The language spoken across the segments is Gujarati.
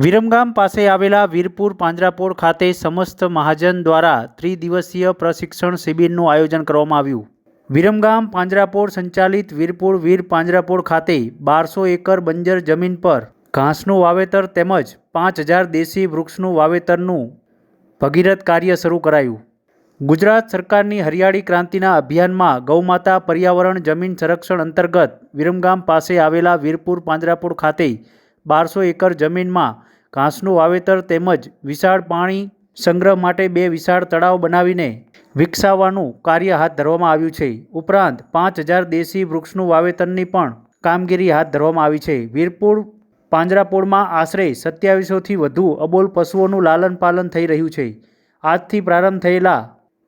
વિરમગામ પાસે આવેલા વીરપુર પાંજરાપોળ ખાતે સમસ્ત મહાજન દ્વારા ત્રિદિવસીય પ્રશિક્ષણ શિબિરનું આયોજન કરવામાં આવ્યું. વિરમગામ પાંજરાપોળ સંચાલિત વીરપુર વીર પાંજરાપોળ ખાતે બારસો એકર બંજર જમીન પર ઘાસનું વાવેતર તેમજ પાંચ હજાર દેશી વૃક્ષનું વાવેતરનું ભગીરથ કાર્ય શરૂ કરાયું. ગુજરાત સરકારની હરિયાળી ક્રાંતિના અભિયાનમાં ગૌમાતા પર્યાવરણ જમીન સંરક્ષણ અંતર્ગત વિરમગામ પાસે આવેલા વીરપુર પાંજરાપોળ ખાતે બારસો એકર જમીનમાં ઘાસનું વાવેતર તેમજ વિશાળ પાણી સંગ્રહ માટે બે વિશાળ તળાવ બનાવીને વિકસાવવાનું કાર્ય હાથ ધરવામાં આવ્યું છે. ઉપરાંત પાંચ હજાર દેશી વૃક્ષનું વાવેતરની પણ કામગીરી હાથ ધરવામાં આવી છે. વીરપુર, પાંજરાપોળમાં આશરે સત્યાવીસોથી વધુ અબોલ પશુઓનું લાલન પાલન થઈ રહ્યું છે. આજથી પ્રારંભ થયેલા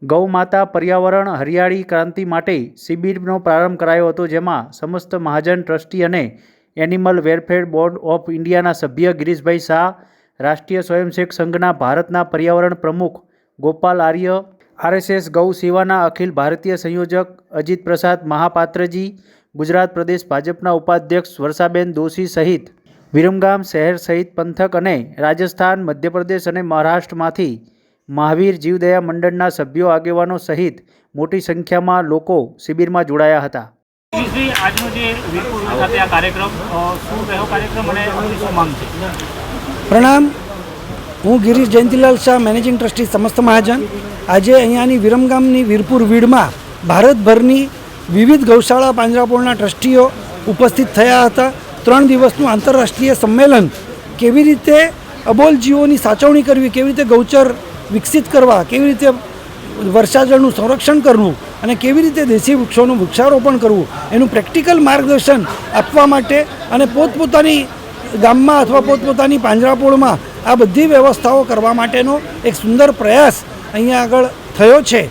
ગૌ માતા પર્યાવરણ હરિયાળી ક્રાંતિ માટે શિબિરનો પ્રારંભ કરાયો હતો, જેમાં સમસ્ત મહાજન ટ્રસ્ટી અને એનિમલ વેલફેર બોર્ડ ઓફ ઇન્ડિયાના સભ્ય ગિરીશભાઈ શાહ, રાષ્ટ્રીય સ્વયંસેવક સંઘના ભારતના પર્યાવરણ પ્રમુખ ગોપાલ આર્ય, આરએસએસ ગૌ સેવાના અખિલ ભારતીય સંયોજક અજીત પ્રસાદ મહાપાત્રજી, ગુજરાત પ્રદેશ ભાજપના ઉપાધ્યક્ષ વર્ષાબેન દોશી સહિત વિરમગામ શહેર સહિત પંથક અને રાજસ્થાન, મધ્યપ્રદેશ અને મહારાષ્ટ્રમાંથી મહાવીર જીવદયા મંડળના સભ્યો આગેવાનો સહિત મોટી સંખ્યામાં લોકો શિબિરમાં જોડાયા હતા. પ્રણામ. હું ગિરીશ જયંતિલાલ શાહ, મેનેજિંગ ટ્રસ્ટી, સમસ્ત મહાજન. આજે અહીંયાની વિરમગામની વીરપુર વીડમાં ભારતભરની વિવિધ ગૌશાળા પાંજરાપોળના ટ્રસ્ટીઓ ઉપસ્થિત થયા હતા. ત્રણ દિવસનું આંતરરાષ્ટ્રીય સંમેલન કેવી રીતે અબોલ જીવોની સાચવણી કરવી, કેવી રીતે ગૌચર વિકસિત કરવા, કેવી રીતે વર્ષાજળનું સંરક્ષણ કરવું અને કેવી રીતે દેશી વૃક્ષોનું વૃક્ષારોપણ કરવું, એનું પ્રેક્ટિકલ માર્ગદર્શન આપવા માટે અને પોતપોતાની ગામમાં અથવા પોતપોતાની પાંજરાપોળમાં આ બધી વ્યવસ્થાઓ કરવા માટેનો એક સુંદર પ્રયાસ અહીંયા આગળ થયો છે.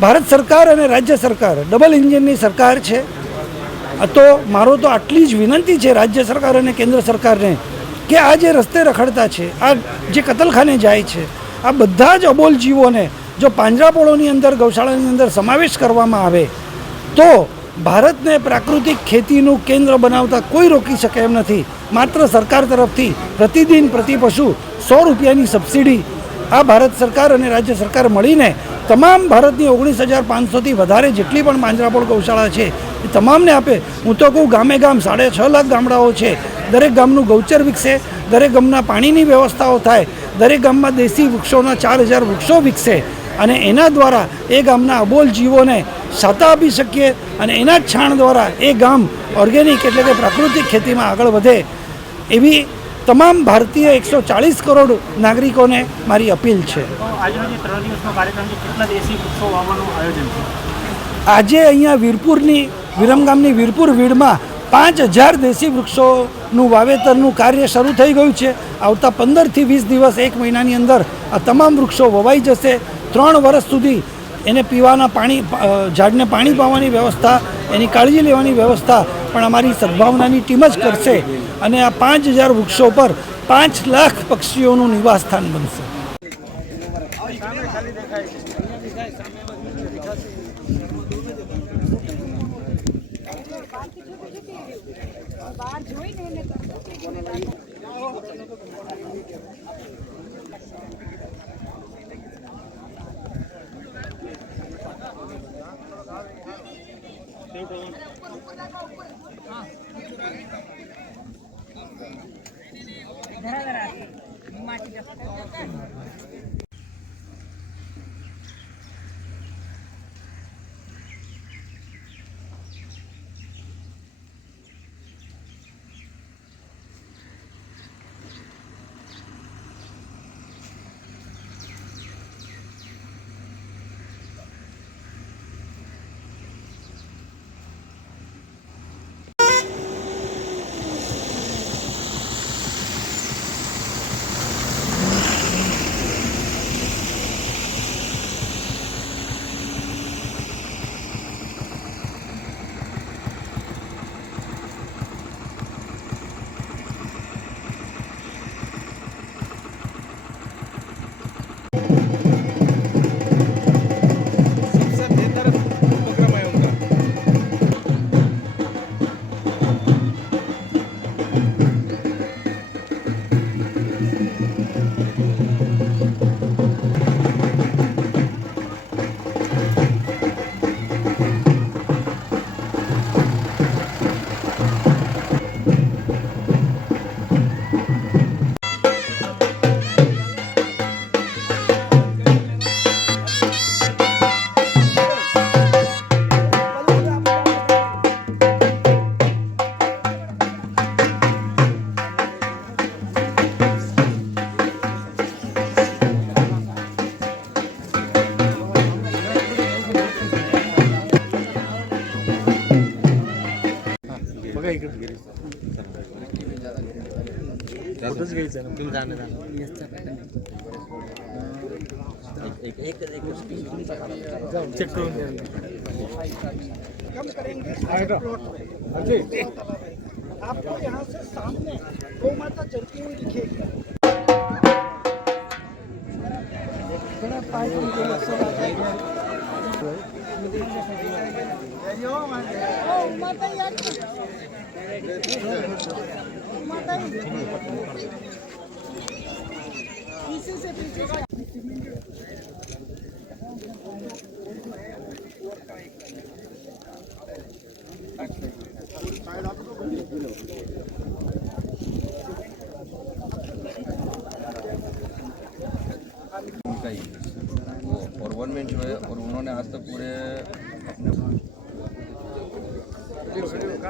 ભારત સરકાર અને રાજ્ય સરકાર, ડબલ એન્જિનની સરકાર છે. તો મારો તો આટલી જ વિનંતી છે રાજ્ય સરકાર અને કેન્દ્ર સરકારને કે આ જે રસ્તે રખડતા છે, આ જે કતલખાને જાય છે, આ બધા જ અબોલ જીવોને જો પાંજરાપોળોની અંદર, ગૌશાળાની અંદર સમાવેશ કરવામાં આવે, તો ભારતને પ્રાકૃતિક ખેતીનું કેન્દ્ર બનાવતા કોઈ રોકી શકે એમ નથી. માત્ર સરકાર તરફથી પ્રતિદિન પ્રતિ પશુ સો રૂપિયાની સબસિડી આ ભારત સરકાર અને રાજ્ય સરકાર મળીને તમામ ભારતની ઓગણીસ હજાર પાંચસોથી વધારે જેટલી પણ પાંજરાપોળ ગૌશાળા છે, એ તમામને આપે. હું તો કહું, ગામે ગામ સાડે છ લાખ ગામડાઓ છે. દરેક ગામનું ગૌચર વિકસે, દરેક ગામના પાણીની વ્યવસ્થાઓ થાય, દરેક ગામમાં દેશી વૃક્ષોના ચાર હજાર વૃક્ષો વિકસે. અને એના દ્વારા એ ગામના અબોલ જીવોને સાતા આપી શકીએ અને એના જ છાણ દ્વારા એ ગામ ઓર્ગેનિક એટલે કે પ્રાકૃતિક ખેતીમાં આગળ વધે એવી તમામ ભારતીય એકસો ચાળીસ કરોડ નાગરિકોને મારી અપીલ છે. આજે અહીંયા વીરપુરની વિરમગામની વીરપુર વીડમાં પાંચ હજાર દેશી વૃક્ષોનું વાવેતરનું કાર્ય શરૂ થઈ ગયું છે. આવતા પંદરથી વીસ દિવસ એક મહિનાની અંદર આ તમામ વૃક્ષો વવાઈ જશે. ત્રણ વર્ષ સુધી એને પીવાના પાણી ઝાડને પાણી પાવાની વ્યવસ્થા, એની કાળજી લેવાની વ્યવસ્થા પણ અમારી સદભાવનાની ટીમ જ કરશે અને આ પાંચ હજાર વૃક્ષો પર પાંચ લાખ પક્ષીઓનું નિવાસસ્થાન બનશે. બહાર જોઈને ધરા ધરા માટી फोटोच घ्यायचा ना तुम्ही जाणार चेक करून आपको यहाँ से सामने गौ माता चलती हुई दिखेगी पाइप उनका ही वो और वन मैन जो है और उन्होंने आज तक पूरे अपने उनका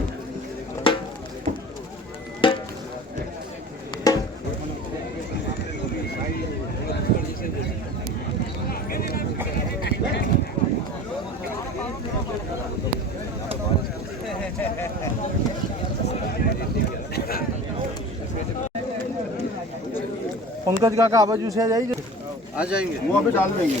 पंकज काका आ बाजू से आ जाइए आ जाएंगे वो अभी डाल देंगे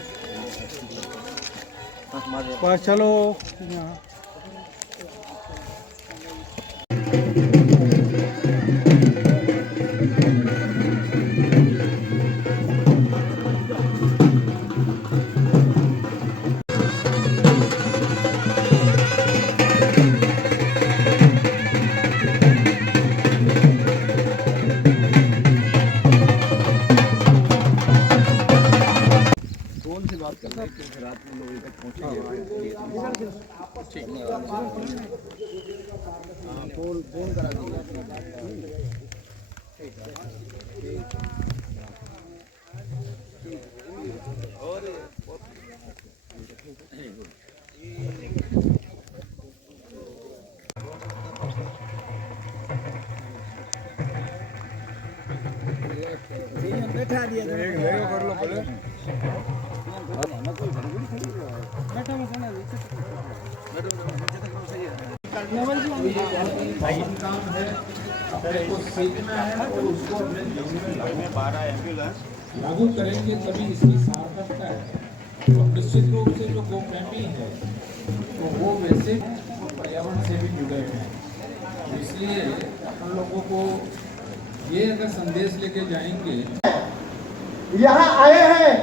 बस बैठा दिया एक कर लो पहले। है बारह एंबुलेंस लागू करेंगे तभी इसकी सार्थकता है। और निश्चित रूप से जो गोप्रेमी है तो वो वैसे पर्यावरण से भी जुड़े हैं। इसलिए हम लोगों को ये अगर संदेश लेके जाएँगे यहाँ आए हैं।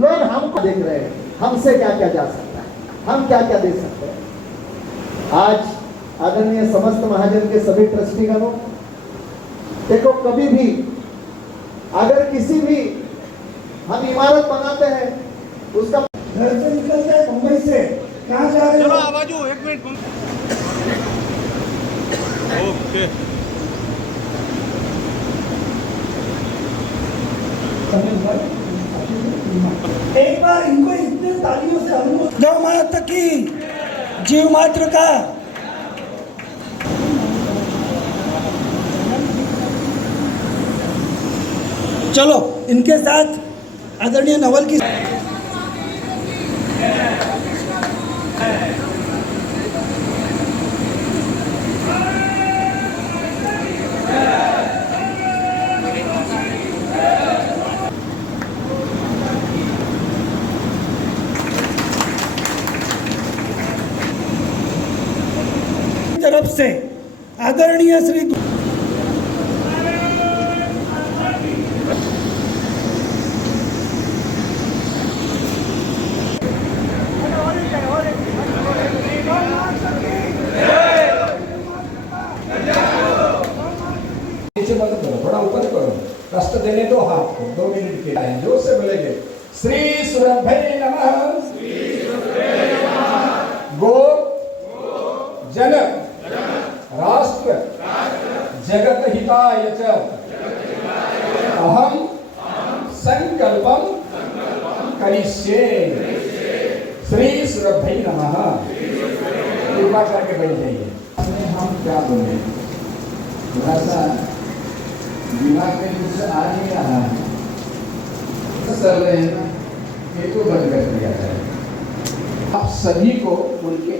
लोग हमको देख रहे हैं। हमसे क्या क्या जा सकता है? हम क्या क्या दे सकते हैं? आज आदरणीय समस्त महाजन के सभी ट्रस्टीगणों देखो कभी भी अगर किसी भी हम इमारत बनाते हैं उसका घर से निकलते हैं मुंबई से। कहाँ जा रहे हो? आवाजो एक मिनट। ओके। एक बार इनको इतने तालियों से अनुमोदित गौ माता की जीव मात्र का चलो इनके साथ आदरणीय नवल की આદરણીય શ્રી अहम संकल्पम करिष्ये। श्री सुरभे नमः। कृपा करके बैठ जाइए हम क्या बोले? थोड़ा सा दिमाग में कुछ आ नहीं रहा है। कर रहे हैं ना, ये तो बंद कर दिया जाए। आप सभी को उनके